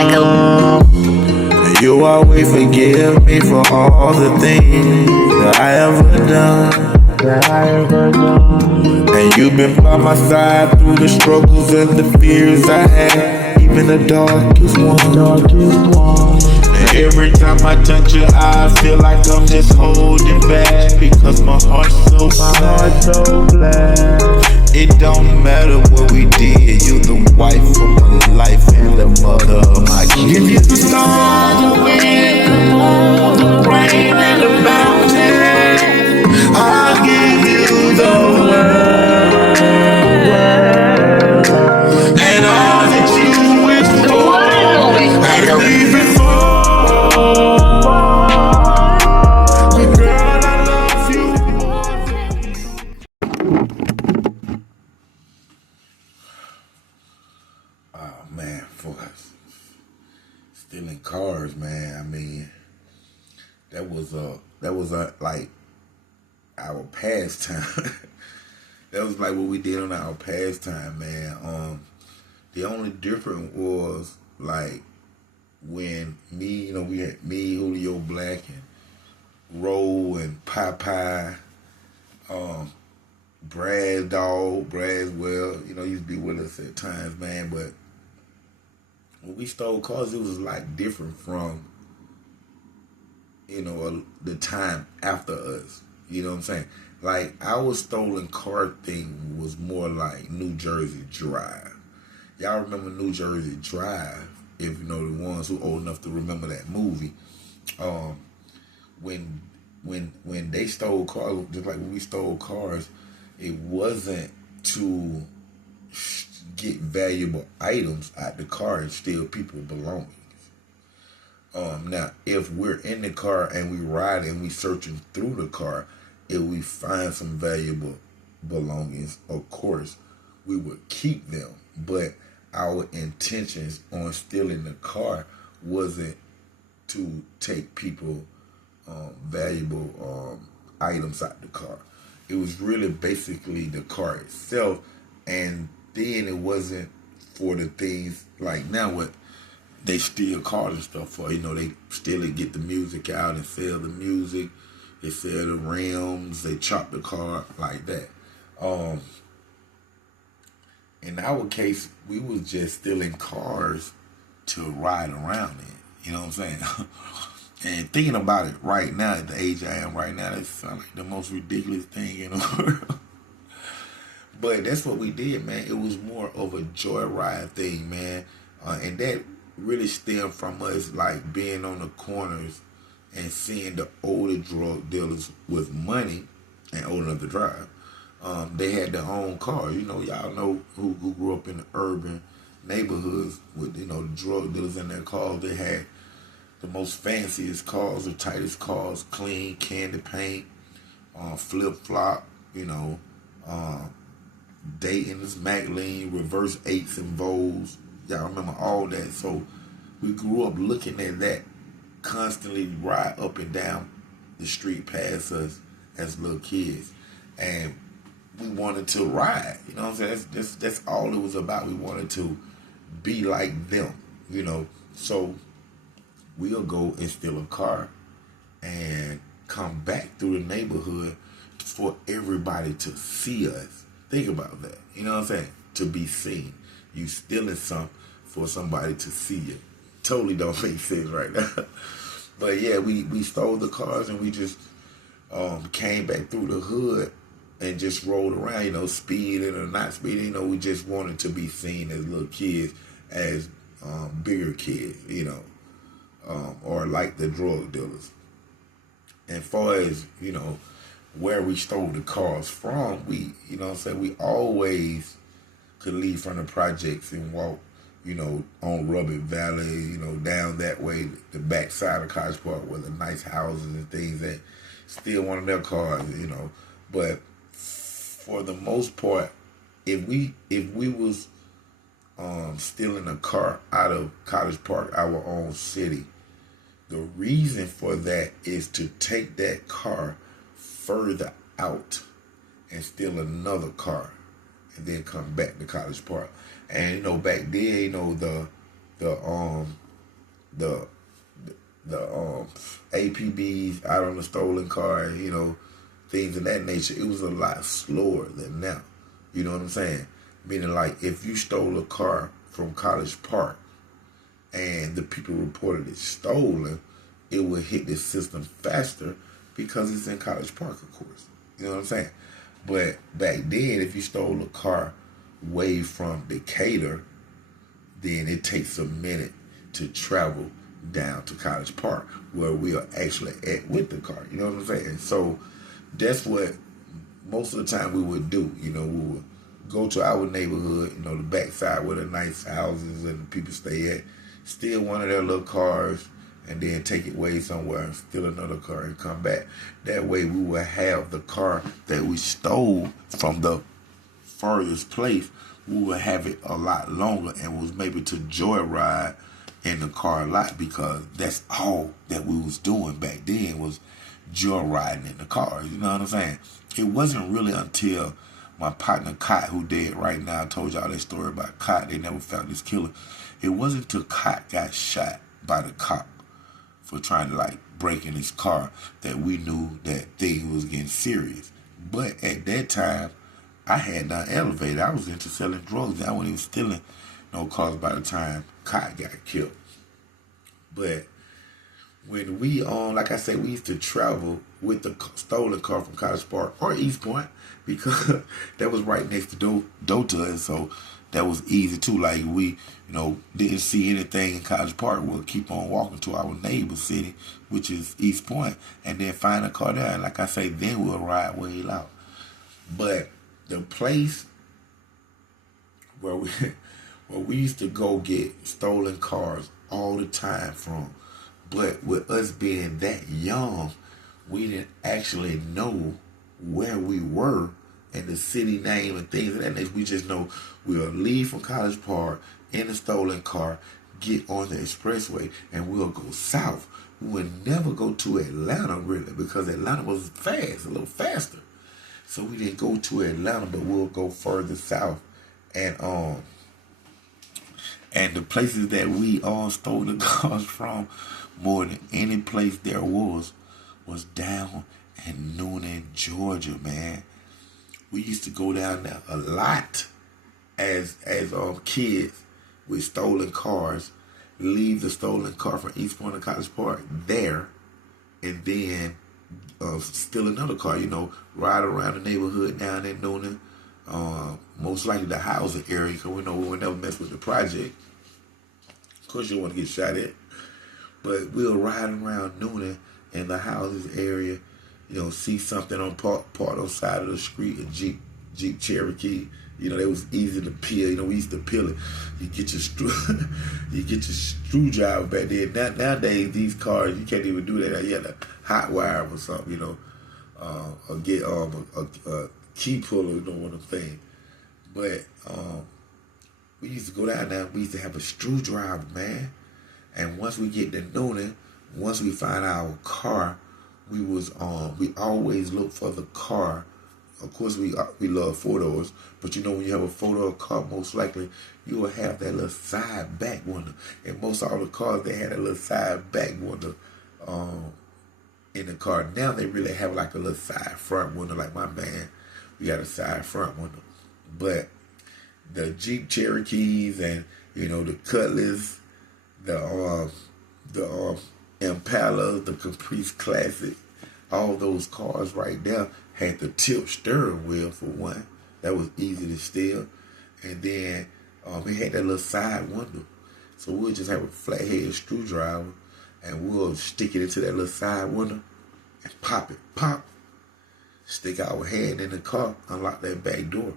And you always forgive me for all the things that I ever done. And you've been by my side through the struggles and the fears I had, even the darkest one. And every time I touch your eye, I feel like I'm just holding back, because my heart's so glad. It don't matter what we did, you're the wife of my life and the mother of my kids. Give you the storm, the wind, the moon, the rain, and the mountain. I'll give you the world and all that you wish for, and even more. Girl, I love you more than you. Oh man, for stealing cars, man. I mean, that was like our pastime. That was like what we did on our pastime, man. The only difference was like when me, we had me, Julio Black, and Roll and Popeye, Braswell, used to be with us at times, man. But when we stole cars, it was like different from, the time after us. You know what I'm saying? Like, our stolen car thing was more like New Jersey Drive. Y'all remember New Jersey Drive? If the ones who old enough to remember that movie. When they stole cars, just like when we stole cars, it wasn't to get valuable items out the car and steal people's belongings. Now, if we're in the car and we ride and we searching through the car, if we find some valuable belongings, of course, we would keep them. But our intentions on stealing the car wasn't to take people valuable items out the car. It was really basically the car itself, and then it wasn't for the things like now what they steal cars and stuff for. They steal it, get the music out and sell the music. They sell the rims, they chop the car like that. In our case, we was just stealing cars to ride around in. You know what I'm saying? And thinking about it right now, at the age I am right now, that sounds like the most ridiculous thing in the world. But that's what we did, man. It was more of a joyride thing, man. And that really stemmed from us, like, being on the corners and seeing the older drug dealers with money and old enough to drive. They had their own cars. Y'all know who grew up in the urban neighborhoods with, the drug dealers in their cars. They had the most fanciest cars, the tightest cars, clean, candy paint, flip-flop, Dayton's, McLean, reverse 8s and Vols. Y'all remember all that. So we grew up looking at that constantly ride up and down the street past us as little kids, and we wanted to ride. You know what I'm saying? That's all it was about. We wanted to be like them. So we'll go and steal a car and come back through the neighborhood for everybody to see us. Think about that. You know what I'm saying? To be seen. You stealing something for somebody to see you. Totally don't make sense right now. But yeah, we stole the cars and we just came back through the hood and just rolled around, speeding or not speeding. We just wanted to be seen as little kids, as bigger kids, or like the drug dealers. And far as, where we stole the cars from, we always could leave from the projects and walk, on Rubbit Valley, down that way, the back side of College Park, where the nice houses and things that still wanted their cars, But for the most part, if we was stealing a car out of College Park, our own city, the reason for that is to take that car further out and steal another car and then come back to College Park. And back then, the APBs out on the stolen car, things of that nature. It was a lot slower than now. You know what I'm saying? Meaning, like, if you stole a car from College Park and the people reported it stolen, it would hit the system faster because it's in College Park, of course. You know what I'm saying? But back then, if you stole a car way from Decatur, then it takes a minute to travel down to College Park, where we are actually at with the car. You know what I'm saying? So that's what most of the time we would do. We would go to our neighborhood, the backside where the nice houses and people stay at, steal one of their little cars, and then take it away somewhere and steal another car and come back. That way we will have the car that we stole from the furthest place, we would have it a lot longer and was maybe to joyride in the car a lot, because that's all that we was doing back then, was joyriding in the car. You know what I'm saying? It wasn't really until my partner Cot, who dead right now, I told y'all that story about Cot. They never found this killer. It wasn't until Cot got shot by the cop for trying to break in his car that we knew that thing was getting serious. But at that time, I had not elevated. I was into selling drugs. I wasn't even stealing no cars by the time Cot got killed. But when we like I said, we used to travel with the stolen car from College Park or East Point, because that was right next to door to us, so that was easy too. Like, we, didn't see anything in College Park, we'll keep on walking to our neighbor city, which is East Point, and then find a car there. And like I say, then we'll ride way out. But the place where we used to go get stolen cars all the time from, but with us being that young, we didn't actually know where we were and the city name and things of that nature. We just know we'll leave from College Park in a stolen car, get on the expressway, and we'll go south. We would never go to Atlanta, really, because Atlanta was fast, a little faster. So we didn't go to Atlanta, but we'll go further south. And the places that we stole the cars from, more than any place there was down in Newnan, Georgia, man. We used to go down there a lot as kids with stolen cars, leave the stolen car from East Point to College Park there, and then steal another car, ride around the neighborhood down in Newnan, most likely the housing area, because we know we would never mess with the project. Of course, you don't want to get shot at. But we'll ride around Newnan in the houses area, see something on part on the side of the street, a Jeep Cherokee. That was easy to peel. We used to peel it. You get your screwdriver back there. Nowadays, these cars, you can't even do that. You had a hot wire or something, or get a key puller, one of them things. But we used to go down there. We used to have a screwdriver, man. And once we get to Newnan, once we find our car, we always look for the car. Of course, we love 4-doors, but when you have a 4-door car, most likely you will have that little side back window. And most all the cars, they had a little side back window in the car. Now they really have like a little side front window. Like my man, we got a side front window. But the Jeep Cherokees and the Cutlass, the Impala, the Caprice Classic, all those cars right there had the tilt steering wheel for one. That was easy to steal. And then it had that little side window. So we'll just have a flathead screwdriver and we'll stick it into that little side window and pop it. Pop. Stick our hand in the car, unlock that back door. You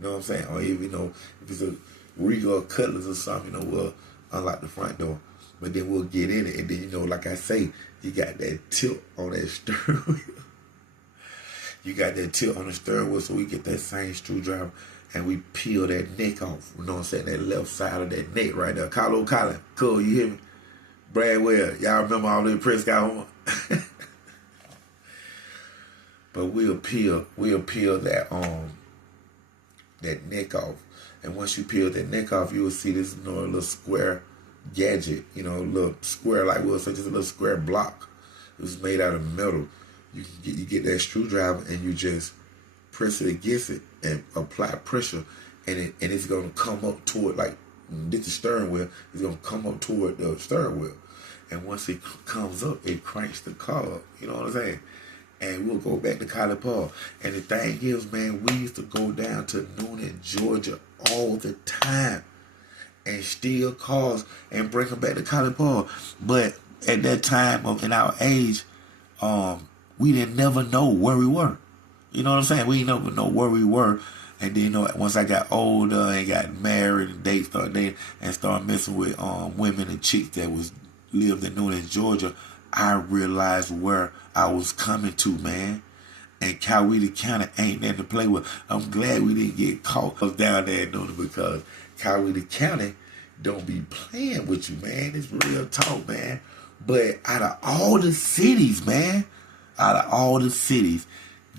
know what I'm saying? Or even, if it's a Regal Cutlass or something, we'll unlock the front door. But then we'll get in it, and then, like I say, you got that tilt on that steering wheel. You got that tilt on the steering wheel, so we get that same screwdriver, and we peel that neck off. You know what I'm saying? That left side of that neck right there. Colin, cool, you hear me? Bradwell, y'all remember all the Prescott on? But we'll peel that that neck off. And once you peel that neck off, you will see this little square gadget, you know, a little square, like we'll say, just a little square block. It was made out of metal. You get that screwdriver and you just press it against it and apply pressure, and it's gonna come up toward, like, this is steering wheel. It's gonna come up toward the steering wheel, and once it comes up, it cranks the car up. You know what I'm saying? And we'll go back to College Park. And the thing is, man, we used to go down to Newnan, Georgia all the time and steal cars and bring them back to College Park. But at that time in our age, we didn't never know where we were. You know what I'm saying? We didn't never know where we were. And then, you know, once I got older and got married and dates started dating and started messing with women and chicks that lived in Newnan, Georgia, I realized where I was coming to, man. And Coweta County ain't nothing to play with. I'm glad we didn't get caught down there in Newnan, because Coweta County don't be playing with you, man. It's real talk, man. But out of all the cities, man,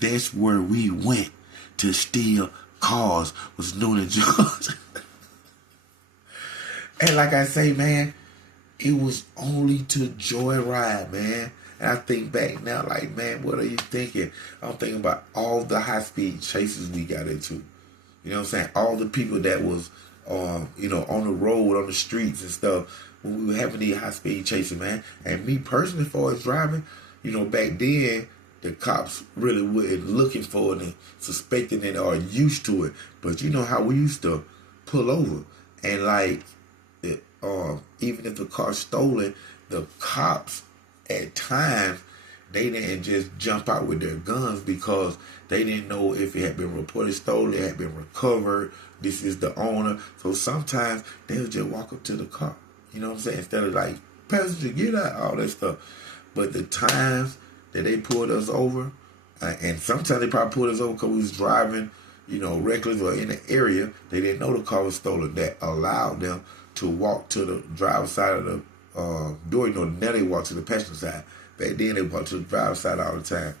that's where we went to steal cars, was Newnan Georgia. And like I say, man, it was only to joyride, man. And I think back now, like, man, what are you thinking? I'm thinking about all the high-speed chases we got into. You know what I'm saying? All the people that was, you know, on the road, on the streets and stuff, when we were having these high-speed chases, man. And me personally, as far as driving, you know, back then, the cops really weren't looking for it and suspecting it or used to it. But you know how we used to pull over. And, like, even if the car's stolen, the cops at times, they didn't just jump out with their guns, because they didn't know if it had been reported stolen, it had been recovered, this is the owner. So sometimes they would just walk up to the car, you know what I'm saying, instead of like, passenger, get out, all that stuff. But the times that they pulled us over, and sometimes they probably pulled us over because we was driving, you know, reckless or in the area, they didn't know the car was stolen. That allowed them to walk to the driver's side of the door. You know, now they walk to the passenger side. Back then they walked to the driver's side all the time.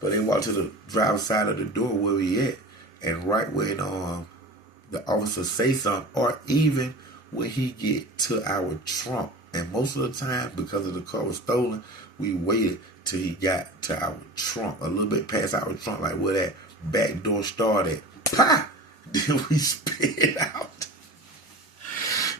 But they walked to the driver's side of the door where we at, and right when the officer say something, or even when he get to our trunk. And most of the time, because of the car was stolen, we waited till he got to our trunk, a little bit past our trunk, like where that back door started. Pa! Then we sped out.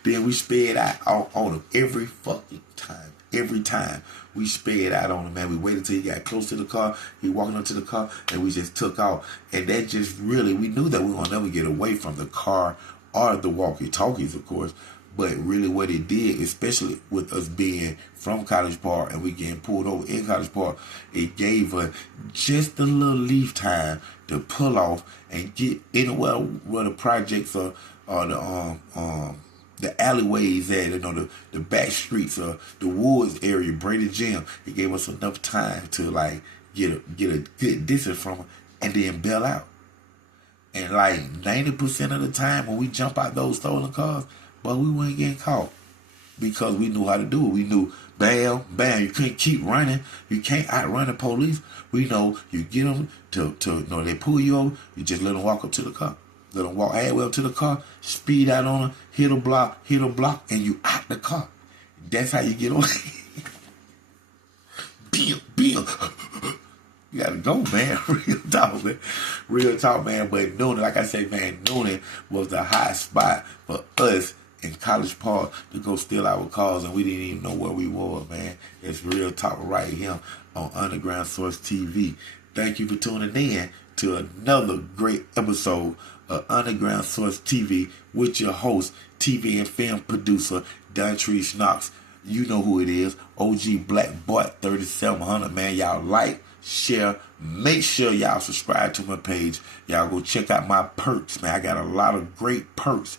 Then we sped out on him every fucking time. Every time we sped out on him, man. We waited till he got close to the car. He walking up to the car, and we just took off. And that just really, we knew that we were going to never get away from the car or the walkie-talkies, of course. But really what it did, especially with us being from College Park and we getting pulled over in College Park, it gave us just a little leave time to pull off and get anywhere where the projects are, or the alleyways at, you know, the back streets or the woods area, Brady Gym. It gave us enough time to like get a good distance from them and then bail out. And like 90% of the time when we jump out those stolen cars, but we weren't getting caught, because we knew how to do it. We knew, bam, bam, you couldn't keep running. You can't outrun the police. We know you get them to you know, they pull you over, you just let them walk up to the car. Let them walk halfway up to the car, speed out on them, hit a block, and you out the car. That's how you get on. Bill. You gotta go, man. Real talk, man. Real talk, man. But Newnan, like I say, man, Newnan was the high spot for us in College Park to go steal our cars, and we didn't even know where we were, man. It's real talk right here on Underground Source TV. Thank you for tuning in to another great episode of Underground Source TV with your host, TV and film producer, Dontrese Knox. You know who it is, OG Black Boy 3700, man. Y'all like, share, make sure y'all subscribe to my page. Y'all go check out my perks, man. I got a lot of great perks.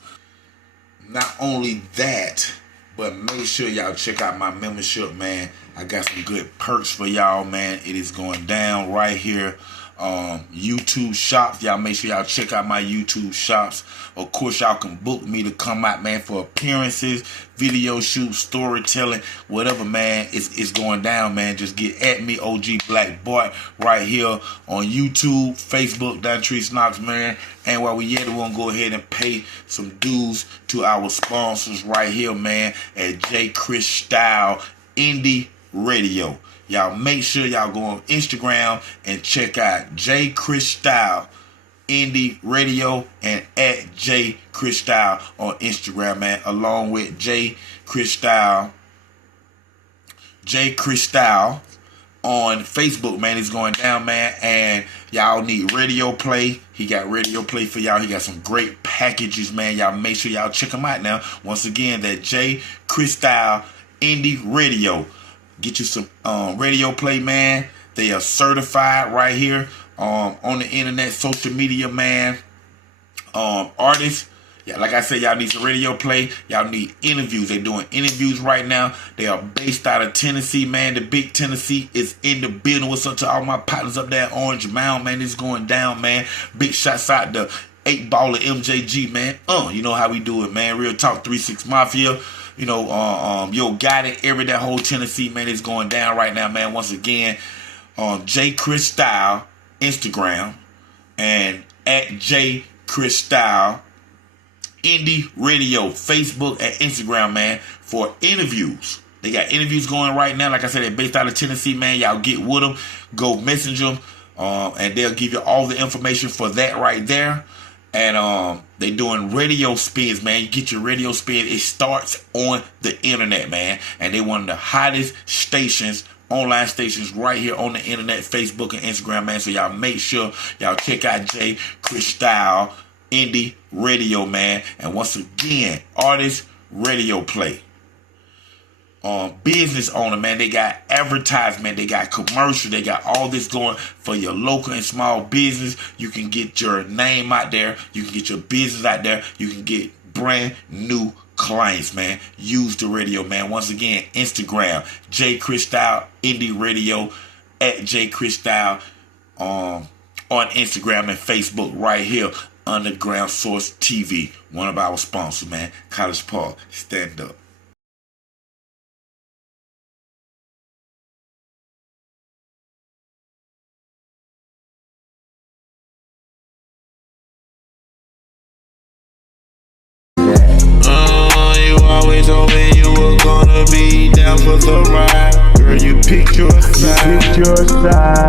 Not only that, but make sure y'all check out my membership, man. I got some good perks for y'all, man. It is going down right here YouTube shops. Y'all make sure y'all check out my YouTube shops. Of course, y'all can book me to come out, man, for appearances, video shoots, storytelling, whatever, man. It's going down, man. Just get at me, OG Black Boy, right here on YouTube, Facebook, Dontreese Knox, man. And while we at it, we're going to go ahead and pay some dues to our sponsors right here, man, at J. Chris Style Indie Radio. Y'all make sure y'all go on Instagram and check out J. Chris Style Indie Radio and at J. Chris Style on Instagram, man, along with J. Chris Style on Facebook, man. It's going down, man. And y'all need radio play. He got radio play for y'all. He got some great packages, man. Y'all make sure y'all check him out now. Once again, that J. Chris Style Indie Radio. Get you some radio play, man. They are certified right here on the internet, social media, man. Artists. Yeah, like I said, y'all need some radio play. Y'all need interviews. They're doing interviews right now. They are based out of Tennessee, man. The big Tennessee is in the building. What's up to all my partners up there at Orange Mound, man? It's going down, man. Big shots out to 8-Baller MJG, man. You know how we do it, man. Real Talk 36 Mafia. You know, Yo Got It, that whole Tennessee, man, is going down right now, man. Once again, J. Chris Style, Instagram, and at J. Chris Style, Indie Radio, Facebook and Instagram, man, for interviews. They got interviews going right now. Like I said, they're based out of Tennessee, man. Y'all get with them. Go message them, and they'll give you all the information for that right there. And they doing radio spins, man. You get your radio spin. It starts on the internet, man. And they one of the hottest stations, online stations right here on the internet, Facebook and Instagram, man. So y'all make sure y'all check out J. Chris Style Indie Radio, man. And once again, artist radio play. Business owner, man, they got advertisement, they got commercial, they got all this going for your local and small business. You can get your name out there, you can get your business out there, you can get brand new clients, man. Use the radio, man. Once again, Instagram, J. Chris Style Indie Radio, at J. Chris Style on Instagram and Facebook right here. Underground Source TV, one of our sponsors, man. College Park, stand up. You always told me you were gonna be down for the ride. Girl, you picked your side.